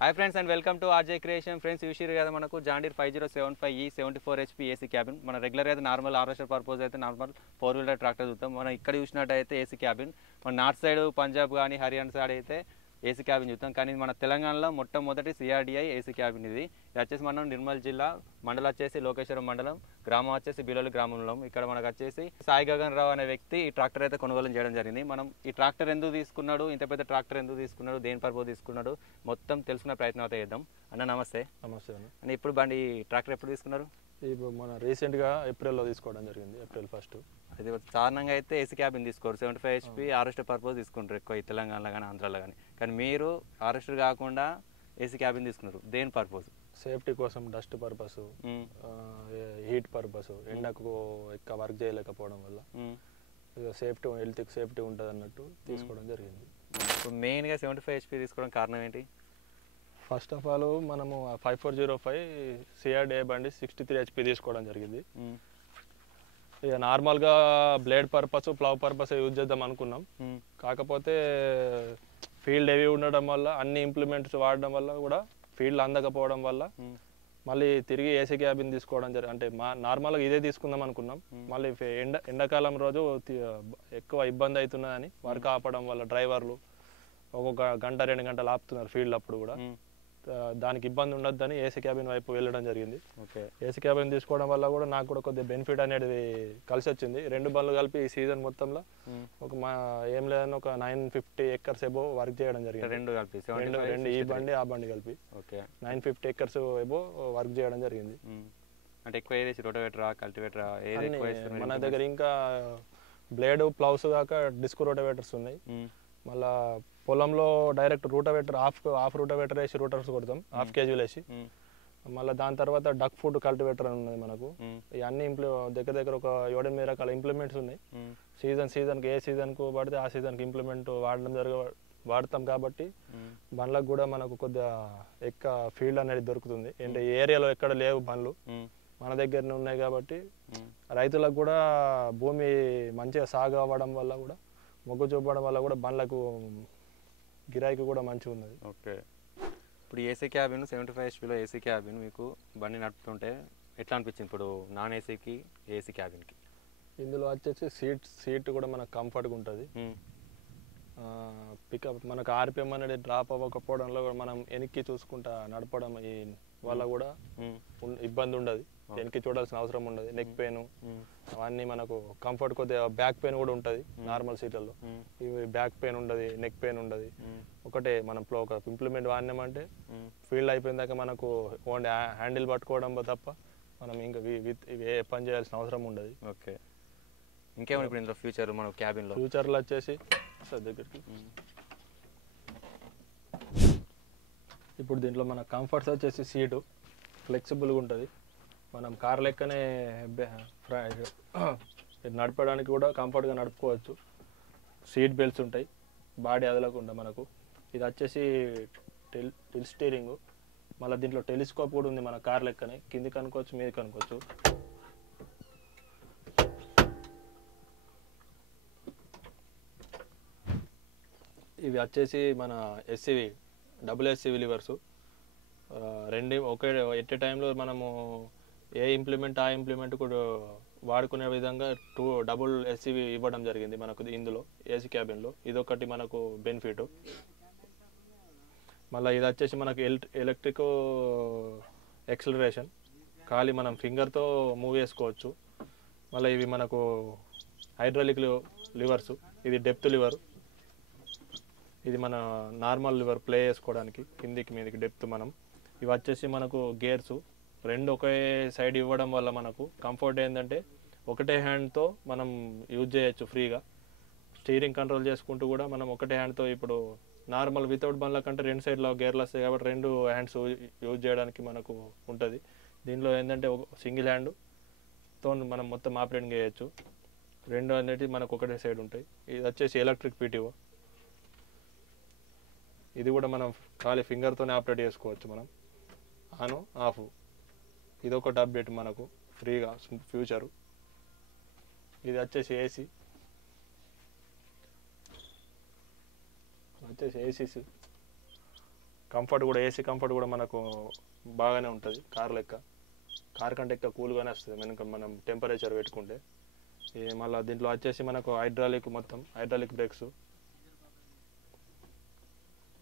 Hi friends and welcome to RJ creation. Friends చూసిరు కదా మనకు John Deere 5075E 74 HP AC cabin. మన regular అయితే నార్మల్ హార్వెస్టర్ పర్పస్ అయితే నార్మల్ 4 వీలర్ ట్రాక్టర్ చూస్తాం. మనం ఇక్కడ చూసినట్టయితే ఏసీ క్యాబిన్ మన నార్త్ సైడ్ పంజాబ్ కానీ హర్యానా సైడ్ అయితే ఏసీ క్యాబిన్ చూస్తాం. కానీ మన తెలంగాణలో మొట్టమొదటి సిఆర్డిఐ ఏసీ క్యాబిన్ ఇది వచ్చేసి మనం నిర్మల్ జిల్లా మండలం వచ్చేసి లోకేశ్వరం మండలం, గ్రామం వచ్చేసి బిలోలి గ్రామంలో. ఇక్కడ మనకు వచ్చేసి సాయి గగన్ రావు అనే వ్యక్తి ఈ ట్రాక్టర్ అయితే కొనుగోలు చేయడం జరిగింది. మనం ఈ ట్రాక్టర్ ఎందుకు తీసుకున్నాడు, ఇంత పెద్ద ట్రాక్టర్ ఎందుకు తీసుకున్నాడు, దేని పర్పస్ తీసుకున్నాడు మొత్తం తెలుసుకునే ప్రయత్నం అయితే చేద్దాం. అన్న నమస్తే. నమస్తే అన్న. అని ఇప్పుడు బండి ట్రాక్టర్ ఎప్పుడు తీసుకున్నారు? ఇప్పుడు మన రీసెంట్గా ఏప్రిల్లో తీసుకోవడం జరిగింది, ఏప్రిల్ 1. అది సాధారణంగా అయితే ఏసీ క్యాబిన్ తీసుకోరు, 75 HP హార్వెస్టర్ పర్పస్ తీసుకుంటారు ఎక్కువ ఈ తెలంగాణలో కానీ ఆంధ్రాలో కానీ. కానీ మీరు హార్వెస్టర్ కాకుండా ఏసీ క్యాబిన్ తీసుకున్నారు, దేని పర్పస్? సేఫ్టీ కోసం, డస్ట్ పర్పస్, హీట్ పర్పస్, ఎండకు ఎక్కువ వర్క్ చేయలేకపోవడం వల్ల సేఫ్టీ, హెల్త్కి సేఫ్టీ ఉంటుంది అన్నట్టు తీసుకోవడం జరిగింది. ఇప్పుడు మెయిన్గా 75 HP తీసుకోవడం కారణం ఏంటి? ఫస్ట్ ఆఫ్ ఆల్ మనము 5405 సిఆర్డిఐ బండి 63 HP తీసుకోవడం జరిగింది. ఇక నార్మల్గా blade purpose, plough purpose use చేద్దాం అనుకున్నాం. కాకపోతే ఫీల్డ్ హెవీ ఉండడం వల్ల, అన్ని ఇంప్లిమెంట్స్ వాడడం వల్ల కూడా ఫీల్డ్ అందకపోవడం వల్ల మళ్ళీ తిరిగి ఏసీ క్యాబిన్ తీసుకోవడం జరిగింది. అంటే నార్మల్గా ఇదే తీసుకుందాం అనుకున్నాం. మళ్ళీ ఎండాకాలం రోజు ఎక్కువ ఇబ్బంది అవుతున్నదని వర్క్ ఆపడం వల్ల డ్రైవర్లు ఒక్కొక్క గంట 2 గంటలు ఆపుతున్నారు ఫీల్డ్. అప్పుడు కూడా దానికి ఇబ్బంది ఉండొద్దని ఏసీ క్యాబిన్ వైపు వెళ్ళడం జరిగింది. ఏసీ క్యాబిన్ తీసుకోవడం వల్ల కూడా నాకు కూడా కొద్దిగా బెనిఫిట్ అనేది కలిసి వచ్చింది. 2 బండ్లు కలిపి ఈ సీజన్ మొత్తంలో ఏం లేదని ఒక 950 acres ఎబో వర్క్ చేయడం జరిగింది. రెండు ఈ బండి ఆ బండి కలిపి 950 acres ఎబో వర్క్ చేయడం జరిగింది. అంటే ఎక్కువ ఏది రోటోవేటరా, కల్టివేటరా? మన దగ్గర ఇంకా బ్లేడ్, ప్లౌస్ కాక డిస్క్ రోటోవేటర్స్ ఉన్నాయి. మళ్ళా పొలంలో డైరెక్ట్ రూటవేటర్ హాఫ్ రూటవేటర్ వేసి రూటర్స్ కొడతాం, హాఫ్ కేజీలు వేసి. మళ్ళీ దాని తర్వాత డక్ ఫుడ్ కల్టివేటర్ ఉన్నది మనకు. ఇవన్నీ దగ్గర ఒక 7-8 రకాల ఇంప్లిమెంట్స్ ఉన్నాయి. సీజన్కి ఏ సీజన్కు పడితే ఆ సీజన్కి ఇంప్లిమెంట్ వాడతాం కాబట్టి బండ్లకు కూడా మనకు కొద్దిగా ఎక్కువ ఫీల్డ్ అనేది దొరుకుతుంది. అంటే ఏరియాలో ఎక్కడ లేవు బండ్లు, మన దగ్గరనే ఉన్నాయి కాబట్టి రైతులకు కూడా భూమి మంచిగా సాగు అవ్వడం వల్ల కూడా, మొగ్గు చూపడం వల్ల కూడా బండ్లకు గిరాకీ కూడా మంచిగా ఉన్నది. ఓకే. ఇప్పుడు ఏసీ క్యాబిన్ 75 HPలో ఏసీ క్యాబిన్ మీకు బండి నడుపుతుంటే ఎట్లా అనిపించింది ఇప్పుడు నాన్ ఏసీకి ఏసీ క్యాబిన్కి? ఇందులో వచ్చేసి సీట్ కూడా మనకు కంఫర్ట్గా ఉంటుంది. పికప్ మనకు ఆర్పిఎం అనేది డ్రాప్ అవ్వకపోవడంలో మనం వెనక్కి చూసుకుంటా నడపడం వల్ల కూడా ఇబ్బంది ఉండదు. వెనక్కి చూడాల్సిన అవసరం ఉండదు. నెక్ పెయిన్ అవన్నీ మనకు కంఫర్ట్. కొద్దిగా బ్యాక్ పెయిన్ కూడా ఉంటుంది నార్మల్ సీట్లలో. ఇవి బ్యాక్ పెయిన్ ఉండదు, నెక్ పెయిన్ ఉండదు. ఒకటే మనం ఒక ఇంప్లిమెంట్ వాడినామంటే ఫీల్డ్ అయిపోయిన దాకా మనకు ఓన్లీ హ్యాండిల్ పట్టుకోవడం తప్ప మనం ఇంకా ఏ పని చేయాల్సిన అవసరం ఉండదు. ఓకే. ఇంకేమైనా ఇప్పుడు ఇందులో ఫ్యూచర్ మన క్యాబిన్లో? ఫ్యూచర్లో వచ్చేసి దగ్గరికి ఇప్పుడు దీంట్లో మన కంఫర్ట్స్ వచ్చేసి సీటు ఫ్లెక్సిబుల్గా ఉంటుంది. మనం కార్ లెక్కనే నడపడానికి కూడా కంఫర్ట్గా నడుపుకోవచ్చు. సీట్ బెల్ట్స్ ఉంటాయి, బాడీ అదలకుండా మనకు. ఇది వచ్చేసి టిల్ స్టీరింగ్. మళ్ళీ దీంట్లో టెలిస్కోప్ కూడా ఉంది, మన కార్ లెక్కనే. కిందికి అనుకోవచ్చు, మీదకి అనుకోవచ్చు. ఇవి వచ్చేసి మన ఎస్సీవి, డబుల్ ఎస్సీవి లివర్సు. రెండు ఒకే ఎట్ ఏ టైంలో మనము ఏ ఇంప్లిమెంట్ ఆ ఇంప్లిమెంట్ కూడా వాడుకునే విధంగా 2 డబుల్ ఎస్సీవి ఇవ్వడం జరిగింది మనకు ఇందులో ఏసీ క్యాబిన్లో. ఇదొకటి మనకు బెనిఫిట్. మళ్ళీ ఇది వచ్చేసి మనకు ఎలక్ట్రిక్ ఎక్సలరేషన్, ఖాళీ మనం ఫింగర్తో మూవ్ చేసుకోవచ్చు. మళ్ళీ ఇవి మనకు హైడ్రాలిక్ లివర్స్. ఇది డెప్త్ లివర్, ఇది మన నార్మల్ లివర్ ప్లే చేసుకోవడానికి కిందికి మీదకి డెప్త్ మనం. ఇవి వచ్చేసి మనకు గేర్సు. రెండు ఒకే సైడ్ ఇవ్వడం వల్ల మనకు కంఫర్ట్ ఏంటంటే ఒకటే హ్యాండ్తో మనం యూజ్ చేయొచ్చు ఫ్రీగా. స్టీరింగ్ కంట్రోల్ చేసుకుంటూ కూడా మనం ఒకటే హ్యాండ్తో, ఇప్పుడు నార్మల్ వితౌట్ బండ్ల కంటే 2 సైడ్లో గేర్లు వస్తాయి కాబట్టి 2 హ్యాండ్స్ యూజ్ చేయడానికి మనకు ఉంటుంది. దీనిలో ఏంటంటే సింగిల్ హ్యాండ్తో మనం మొత్తం ఆపరేటింగ్ చేయొచ్చు. 2 అనేది మనకు ఒకటే సైడ్ ఉంటాయి. ఇది వచ్చేసి ఎలక్ట్రిక్ పీటీఓ. ఇది కూడా మనం ఖాళీ ఫింగర్తోనే ఆపరేట్ చేసుకోవచ్చు మనం, ఆన్ ఆఫ్. ఇదొకటి అప్డేట్ మనకు ఫ్రీగా ఫ్యూచరు. ఇది వచ్చేసి ఏసీ, వచ్చేసి ఏసీస్. కంఫర్ట్ కూడా ఏసీ కంఫర్ట్ కూడా మనకు బాగానే ఉంటుంది కార్ లెక్క. కార్ కంటే ఎక్కువ కూల్గానే వస్తుంది మనం టెంపరేచర్ పెట్టుకుంటే. మళ్ళీ దీంట్లో వచ్చేసి మనకు మొత్తం హైడ్రాలిక్ బ్రేక్స్,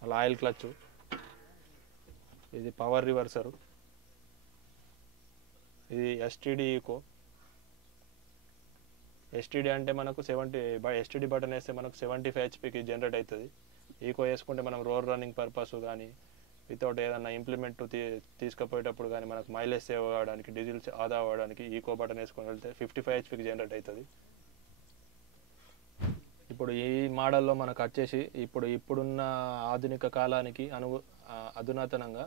మళ్ళీ ఆయిల్ క్లచ్, ఇది పవర్ రివర్సరు, ఇది ఎస్టీడీ ఈకో. ఎస్టీడీ అంటే మనకు ఎస్టీడీ బటన్ వేస్తే మనకు 75 హెచ్పికి జనరేట్ అవుతుంది. ఈకో వేసుకుంటే మనం రోడ్ రన్నింగ్ పర్పస్ కానీ వితౌట్ ఏదన్నా ఇంప్లిమెంట్ తీసుకుపోయేటప్పుడు కానీ మనకు మైలేజ్ సేవ్ అవ్వడానికి, డీజిల్ ఆదా అవ్వడానికి ఈకో బటన్ వేసుకొని వెళ్తే 55 హెచ్పికి జనరేట్ అవుతుంది. ఇప్పుడు ఈ మోడల్లో మనకు వచ్చేసి ఇప్పుడున్న ఆధునిక కాలానికి అధునాతనంగా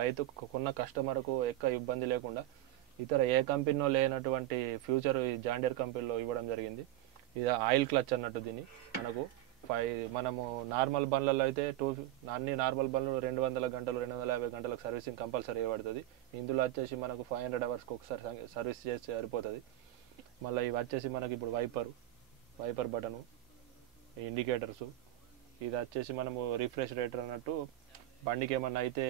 రైతుకు కొన్న కస్టమర్కు ఎక్కువ ఇబ్బంది లేకుండా ఇతర ఏ కంపెనీలో లేనటువంటి ఫ్యూచర్ ఈ జాండియర్ కంపెనీలో ఇవ్వడం జరిగింది. ఇది ఆయిల్ క్లచ్ అన్నట్టు. దీన్ని మనము నార్మల్ బండ్లలో అయితే అన్ని నార్మల్ బండ్లు 200 గంటలు 250 గంటలకు సర్వీసింగ్ కంపల్సరీ ఇవ్వబడుతుంది. ఇందులో వచ్చేసి మనకు 500 అవర్స్కి ఒకసారి సర్వీస్ చేస్తే సరిపోతుంది. మళ్ళీ ఇవి వచ్చేసి మనకి ఇప్పుడు వైపర్ బటను, ఇండికేటర్సు. ఇది వచ్చేసి మనము రిఫ్రెష్ రేటర్ అన్నట్టు, బండికి ఏమన్నా అయితే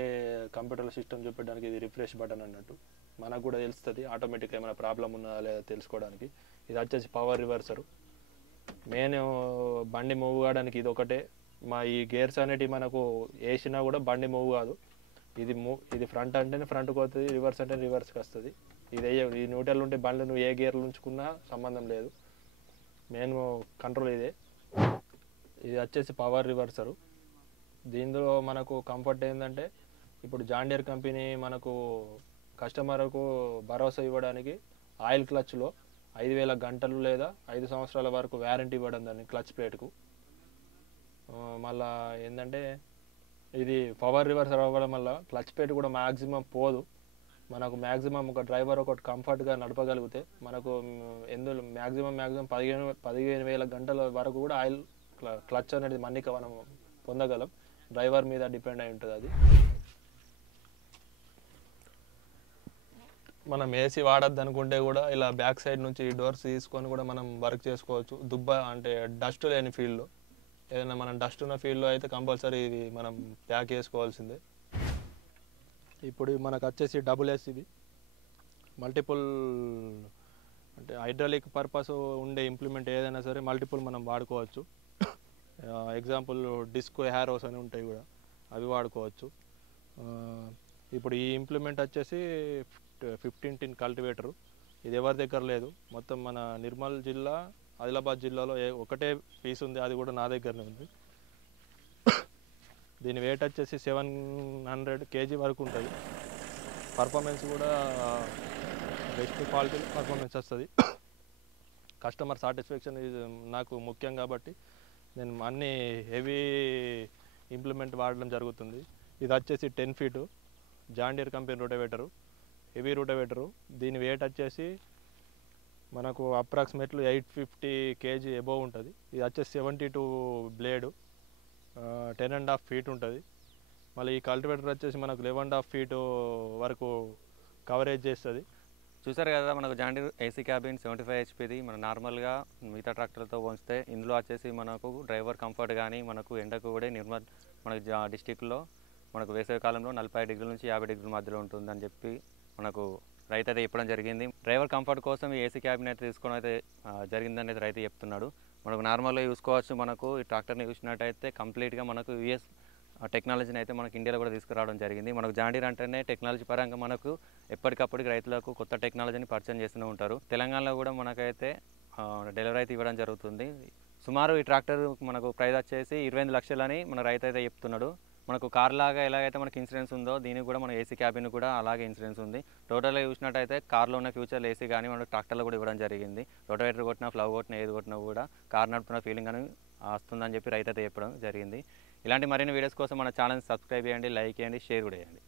కంప్యూటర్ సిస్టమ్ చూపించడానికి ఇది రిఫ్రెష్ బటన్ అన్నట్టు. మనకు కూడా తెలుస్తుంది ఆటోమేటిక్గా ఏమైనా ప్రాబ్లం ఉందా లేదా తెలుసుకోవడానికి. ఇది వచ్చేసి పవర్ రివర్సరు. మెయిన్ బండి మూవ్ కావడానికి ఇది ఒకటే. ఈ గేర్స్ అనేటివి మనకు వేసినా కూడా బండి మూవ్ కాదు. ఇది ఫ్రంట్ అంటేనే ఫ్రంట్కి వస్తుంది, రివర్స్ అంటే రివర్స్కి వస్తుంది. ఈ న్యూట్రల్ ఉంటే బండి నువ్వు ఏ గేర్లు ఉంచుకున్నా సంబంధం లేదు. మెయిన్ కంట్రోల్ ఇదే. ఇది వచ్చేసి పవర్ రివర్సరు. దీనిలో మనకు కంఫర్ట్ ఏంటంటే ఇప్పుడు జాండియర్ కంపెనీ మనకు కస్టమర్కు భరోసా ఇవ్వడానికి ఆయిల్ క్లచ్లో 5000 గంటలు లేదా 5 సంవత్సరాల వరకు వ్యారంటీ ఇవ్వడం దాన్ని క్లచ్ ప్లేట్కు. మళ్ళా ఏంటంటే ఇది పవర్ రివర్సర్ అవ్వడం వల్ల క్లచ్ ప్లేట్ కూడా మ్యాక్సిమం పోదు. మనకు మ్యాక్సిమం ఒక డ్రైవర్ ఒకటి కంఫర్ట్గా నడపగలిగితే మనకు ఎందులో మ్యాక్సిమం 15,000 గంటల వరకు కూడా ఆయిల్ క్లచ్ అనేది మన్నిక మనం పొందగలం. డ్రైవర్ మీద డిపెండ్ అయి ఉంటుంది అది. మనం ఏసీ వాడద్దు అనుకుంటే కూడా ఇలా బ్యాక్ సైడ్ నుంచి డోర్స్ తీసుకొని కూడా మనం వర్క్ చేసుకోవచ్చు. అంటే డస్ట్ లేని ఫీల్డ్లో, ఏదైనా మనం డస్ట్ ఉన్న ఫీల్డ్లో అయితే కంపల్సరీ ఇది మనం ప్యాక్ చేసుకోవాల్సిందే. ఇప్పుడు మనకు వచ్చేసి డబుల్ ఎస్. ఇది మల్టిపుల్ అంటే హైడ్రాలిక్ పర్పస్ ఉండే ఇంప్లిమెంట్ ఏదైనా సరే మల్టిపుల్ మనం వాడుకోవచ్చు. ఎగ్జాంపుల్ డిస్కో హ్యారోస్ అని ఉంటాయి కూడా, అవి వాడుకోవచ్చు. ఇప్పుడు ఈ ఇంప్లిమెంట్ వచ్చేసి 15 టిన్ కల్టివేటరు. ఇది ఎవరి దగ్గర లేదు. మొత్తం మన నిర్మల్ జిల్లా, ఆదిలాబాద్ జిల్లాలో ఒకటే పీస్ ఉంది, అది కూడా నా దగ్గరనే ఉంది. దీని వెయిట్ వచ్చేసి 700 kg వరకు ఉంటుంది. పర్ఫార్మెన్స్ కూడా బెస్ట్ క్వాలిటీ పర్ఫార్మెన్స్ వస్తుంది. కస్టమర్ సాటిస్ఫాక్షన్ నాకు ముఖ్యం కాబట్టి నేను అన్ని హెవీ ఇంప్లిమెంట్ వాడడం జరుగుతుంది. ఇది వచ్చేసి 10 ఫీటు జాండియర్ కంపెనీ రోటవేటరు, హెవీ రోటవేటరు. దీని వెయిట్ వచ్చేసి మనకు అప్రాక్సిమేట్లీ 850 kg అబోవ్ ఉంటుంది. ఇది వచ్చేసి 72 బ్లేడు, 10.5 ఫీట్ ఉంటుంది. మళ్ళీ ఈ కల్టివేటర్ వచ్చేసి మనకు 11.5 ఫీట్ వరకు కవరేజ్ చేస్తుంది. చూసారు కదా, మనకు జాండియర్ ఏసీ క్యాబిన్ 75 హెచ్పిది. మన నార్మల్గా మిగతా ట్రాక్టర్లతో పోలిస్తే ఇందులో వచ్చేసి మనకు డ్రైవర్ కంఫర్ట్ కానీ మనకు ఎండకు కూడా నిర్మల్ మనకు డిస్టిక్లో మనకు వేసవి కాలంలో 45 డిగ్రీల నుంచి 50 డిగ్రీల మధ్యలో ఉంటుందని చెప్పి మనకు రైతు అయితే చెప్పడం జరిగింది. డ్రైవర్ కంఫర్ట్ కోసం ఈ ఏసీ క్యాబిన్ అయితే తీసుకోవడం అయితే జరిగిందని అయితే రైతు చెప్తున్నాడు. మనకు నార్మల్గా చూసుకోవచ్చు. మనకు ఈ ట్రాక్టర్ని చూసినట్టయితే కంప్లీట్గా మనకు యూఎస్ టెక్నాలజీని అయితే మనకు ఇండియాలో కూడా తీసుకురావడం జరిగింది. మనకు జాండియర్ అంటేనే టెక్నాలజీ పరంగా మనకు ఎప్పటికప్పటికి రైతులకు కొత్త టెక్నాలజీని పరిచయం చేస్తూనే ఉంటారు. తెలంగాణలో కూడా మనకైతే డెలివరీ అయితే ఇవ్వడం జరుగుతుంది. సుమారు ఈ ట్రాక్టర్ మనకు ప్రైస్ వచ్చేసి 28 లక్షలని మన రైతు అయితే చెప్తున్నాడు. మనకు కార్ లాగా ఎలాగైతే మనకి ఇన్సూరెన్స్ ఉందో దీనికి కూడా మన ఏసీ క్యాబిన్ కూడా అలాగే ఇన్సూరెన్స్ ఉంది. టోటల్గా చూసినట్టయితే కార్లో ఉన్న ఫ్యూచర్లో ఏసీ కానీ మనకు ట్రాక్టర్లో కూడా ఇవ్వడం జరిగింది. రోటవేటర్ కొట్టినా, ఫ్లవ్ కొట్టినా, ఏది కొట్టినా కూడా కార్ నడుపుతున్న ఫీలింగ్ అని వస్తుందని చెప్పి రైతు అయితే చెప్పడం జరిగింది. ఇలాంటి మరిన్ని వీడియోస్ కోసం మన ఛానల్ సబ్స్క్రైబ్ చేయండి, లైక్ చేయండి, షేర్ కూడా చేయండి.